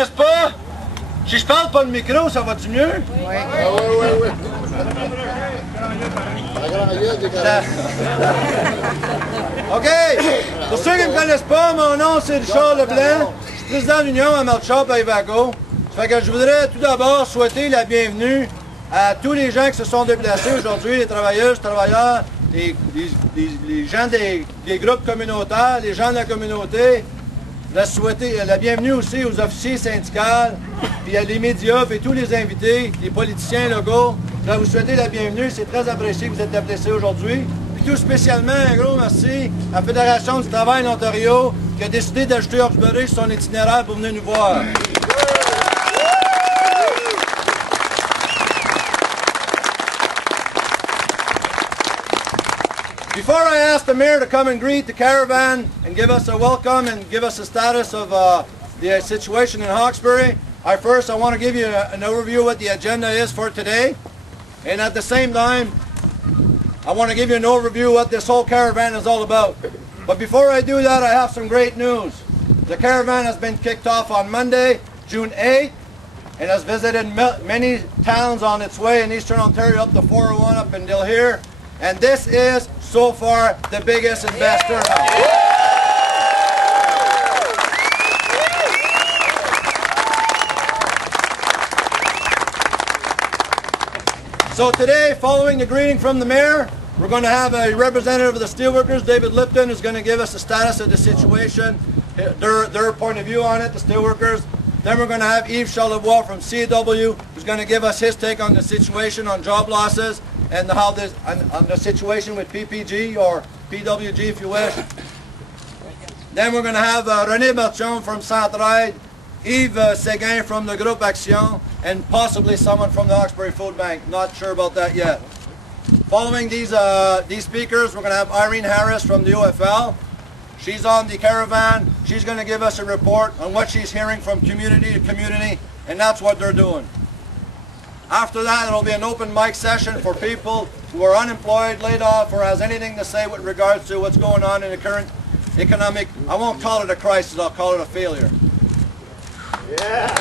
N'est-ce pas? Si je parle pas de micro, ça va-tu mieux? Oui. Oui. OK! Pour ceux qui ne me connaissent pas, mon nom c'est Richard Leblanc. Je suis président de l'Union à Marchand à Ivago. Ça fait que je voudrais tout d'abord souhaiter la bienvenue à tous les gens qui se sont déplacés aujourd'hui, les travailleuses, travailleurs, les gens des groupes communautaires, les gens de la communauté. Je voudrais souhaiter la bienvenue aussi aux officiers syndicaux, puis à les médias, et tous les invités, les politiciens locaux. Je voudrais vous souhaiter la bienvenue. C'est très apprécié que vous êtes déplacés aujourd'hui. Puis tout spécialement, un gros merci à la Fédération du travail de l'Ontario qui a décidé d'ajouter Hawkesbury sur son itinéraire pour venir nous voir. Before I ask the mayor to come and greet the caravan and give us a welcome and give us a status of the situation in Hawkesbury, I want to give you an overview of what the agenda is for today. And at the same time, I want to give you an overview of what this whole caravan is all about. But before I do that, I have some great news. The caravan has been kicked off on Monday, June 8th, and has visited many towns on its way in Eastern Ontario up to 401 up until here. And this is, so far, the biggest and best turnout. So today, following the greeting from the mayor, we're going to have a representative of the steelworkers, David Lipton, who's going to give us the status of the situation, their point of view on it, the steelworkers. Then we're going to have Yves Charlevoix from CW, who's going to give us his take on the situation on job losses and how this on the situation with PPG or PWG, if you wish. Then we're going to have René Berchon from Centraide, Yves Séguin from the Groupe Action, and possibly someone from the Hawkesbury Food Bank. Not sure about that yet. Following these speakers, we're going to have Irene Harris from the UFL. She's on the caravan. She's going to give us a report on what she's hearing from community to community, and that's what they're doing. After that, there will be an open mic session for people who are unemployed, laid off, or has anything to say with regards to what's going on in the current economic, I won't call it a crisis, I'll call it a failure. Yeah.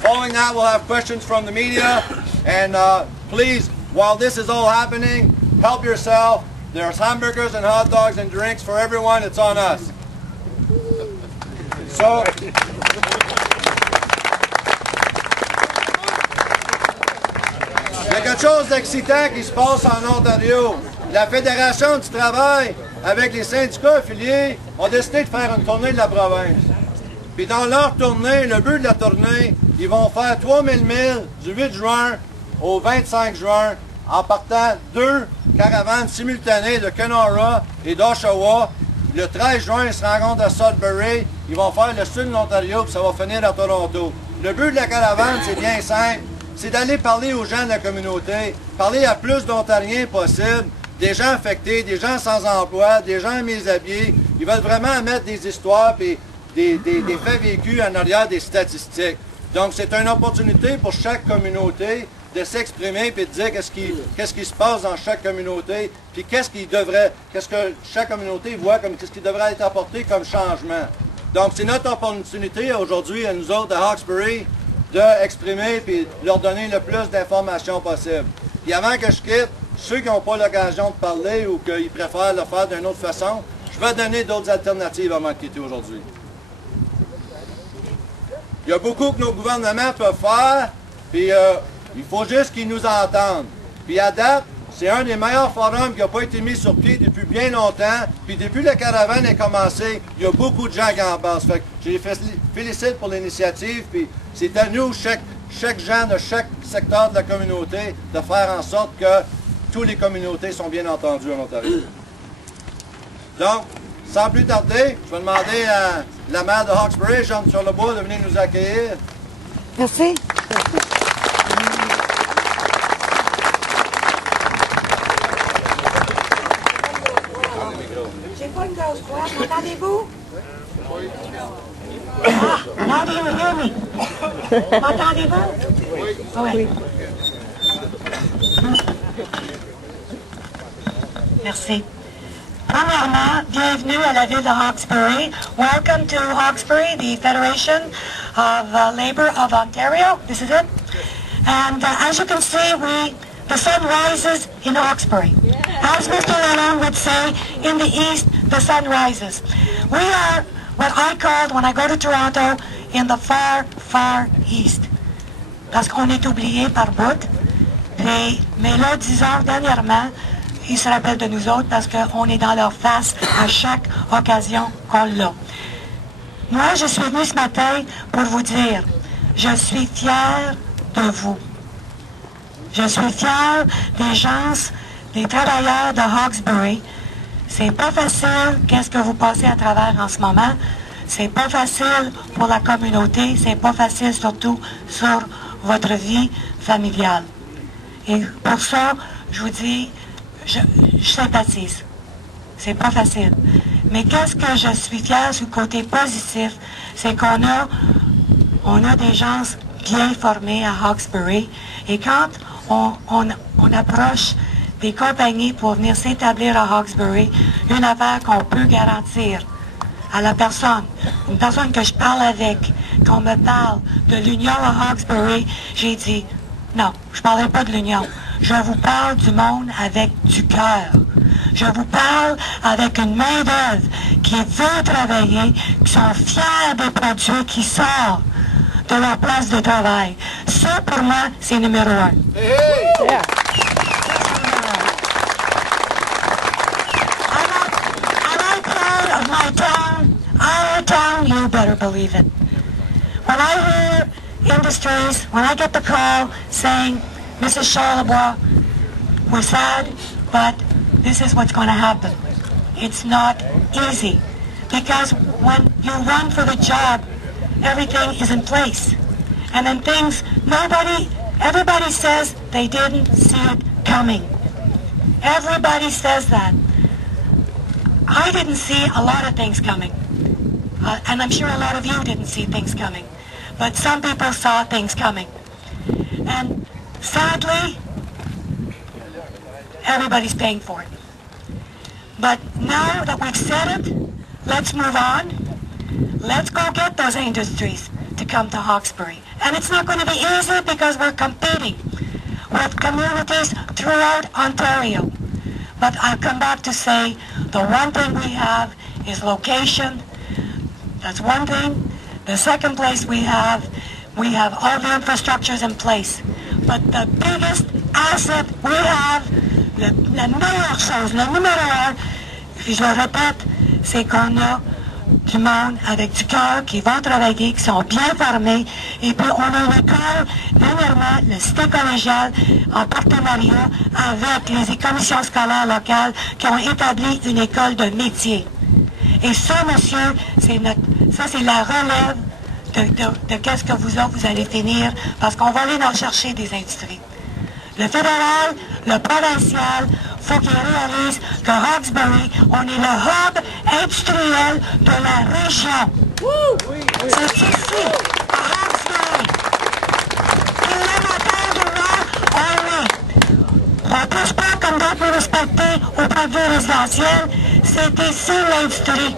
Following that, we'll have questions from the media, and please, while this is all happening, help yourself. There's hamburgers and hot dogs and drinks for everyone. It's on us. So, il y a quelque chose d'excitant qui se passe en Ontario. La Fédération du travail, avec les syndicats affiliés, ont décidé de faire une tournée de la province. Puis dans leur tournée, le but de la tournée, ils vont faire 3000 milles du 8 juin au 25 juin en partant 2 caravanes simultanées de Kenora et d'Oshawa. Le 13 juin, ils se rencontrent à Sudbury. Ils vont faire le sud de l'Ontario, puis ça va finir à Toronto. Le but de la caravane, c'est bien simple. C'est d'aller parler aux gens de la communauté, parler à plus d'Ontariens possible, des gens affectés, des gens sans emploi, des gens méshabillés. Ils veulent vraiment mettre des histoires et des faits vécus en arrière des statistiques. Donc, c'est une opportunité pour chaque communauté de s'exprimer et de dire qu'est-ce qui se passe dans chaque communauté, puis qu'est-ce que chaque communauté voit comme qu'est-ce qui devrait être apporté comme changement. Donc, c'est notre opportunité aujourd'hui, à nous autres, à Hawkesbury, d'exprimer et de leur donner le plus d'informations possible. Et avant que je quitte, ceux qui n'ont pas l'occasion de parler ou qui préfèrent le faire d'une autre façon, je vais donner d'autres alternatives avant de quitter aujourd'hui. Il y a beaucoup que nos gouvernements peuvent faire, puis il faut juste qu'ils nous entendent. Puis à date, c'est un des meilleurs forums qui n'a pas été mis sur pied depuis bien longtemps. Puis depuis que la caravane a commencé, il y a beaucoup de gens qui en passent. Fait que je les félicite pour l'initiative. Puis c'est à nous, chaque gens de chaque secteur de la communauté, de faire en sorte que toutes les communautés sont bien entendues en Ontario. Donc, sans plus tarder, je vais demander à la maire de Hawkesbury, Jeanne Charlebois, de venir nous accueillir. Merci. J'ai pas une grosse voix, m'entendez-vous? Ah, m'entendez-vous? Oui. Merci. Premièrement, bienvenue à la ville de Hawkesbury. Welcome to Hawkesbury, the Federation of Labour of Ontario. This is it. And as you can see, the sun rises in Hawkesbury. As Mr. Lalonde would say, in the east, the sun rises. We are what I called, when I go to Toronto, in the far, far east. Parce qu'on est oublié par bout. Mais là, disons, dernièrement, ils se rappellent de nous autres parce qu'on est dans leur face à chaque occasion qu'on l'a. Moi, je suis venue ce matin pour vous dire, je suis fière de vous. Je suis fière des gens, des travailleurs de Hawkesbury. C'est pas facile, qu'est-ce que vous passez à travers en ce moment. C'est pas facile pour la communauté, c'est pas facile surtout sur votre vie familiale. Et pour ça, je vous dis, je sympathise. C'est pas facile. Mais qu'est-ce que je suis fière sur le côté positif, c'est qu'on a des gens bien formés à Hawkesbury. Et quand on approche des compagnies pour venir s'établir à Hawkesbury, une affaire qu'on peut garantir à la personne, une personne que je parle avec, qu'on me parle de l'union à Hawkesbury, j'ai dit, non, je ne parlerai pas de l'union. Je vous parle du monde avec du cœur. Je vous parle avec une main-d'œuvre qui veut travailler, qui sont fiers des produits qui sortent de leur place de travail. Ça, pour moi, c'est numéro un. Hey! Yeah. Am I proud of my town? Our town, you better believe it. When I hear industries, when I get the call saying, Mrs. Charlebois, we're sad, but this is what's going to happen. It's not easy. Because when you run for the job, everything is in place. And then things, everybody says they didn't see it coming. Everybody says that. I didn't see a lot of things coming. And I'm sure a lot of you didn't see things coming. But some people saw things coming. And sadly, everybody's paying for it. But now that we've said it, let's move on. Let's go get those industries to come to Hawkesbury. And it's not going to be easy because we're competing with communities throughout Ontario. But I'll come back to say the one thing we have is location. That's one thing. The second place we have all the infrastructures in place. But the biggest asset we have, la meilleure chose, le numéro un, je le répète, c'est qu'on a du monde avec du cœur qui vont travailler, qui sont bien formés. Et puis on a une école, dernièrement, le cité collégial, en partenariat avec les commissions scolaires locales qui ont établi une école de métier. Et ça, monsieur, c'est la relève de qu'est-ce que vous autres, vous allez finir, parce qu'on va aller en chercher des industries. Le fédéral, le provincial, faut qu'ils réalisent que Hawkesbury, on est le hub industriel de la région. C'est ici, à Hawkesbury. Et l'avantage du Nord, on ne pousse pas comme d'autres nous respecter au point de vue résidentiel. C'est ici l'industrie.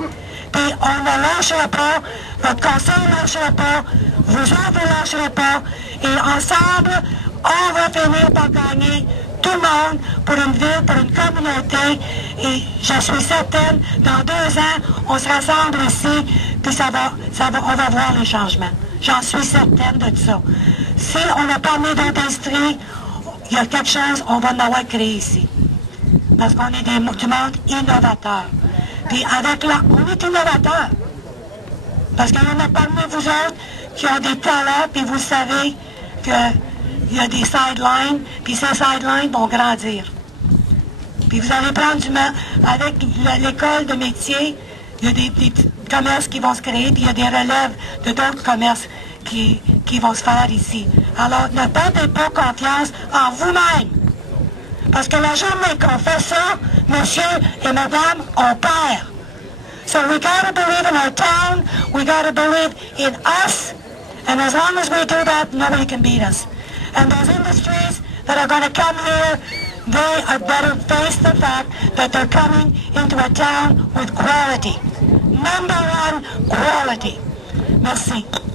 Et on ne lâchera pas, votre conseil ne lâchera pas, vous autres ne lâcherez pas, et ensemble, on va finir par gagner tout le monde pour une ville, pour une communauté, et je suis certaine, dans 2 ans, on se rassemble ici, puis on va voir les changements. J'en suis certaine de ça. Si on n'a pas mis d'industrie, il y a quelque chose, on va en avoir créé ici. Parce qu'on est du monde innovateur. Puis avec on est innovateur. Parce qu'il y en a parmi vous autres qui ont des talents, puis vous savez qu'il y a des sidelines, puis ces sidelines vont grandir. Puis vous allez prendre avec l'école de métier, il y a des petits commerces qui vont se créer, puis il y a des relèves de d'autres commerces qui vont se faire ici. Alors, ne perdez pas confiance en vous-même. Parce que la journée qu'on fait ça, monsieur et madame, on perd. So we gotta believe in our town, we gotta believe in us, and as long as we do that, nobody can beat us. And those industries that are going to come here, They had better face the fact that they're coming into a town with quality. Number one, quality. Merci.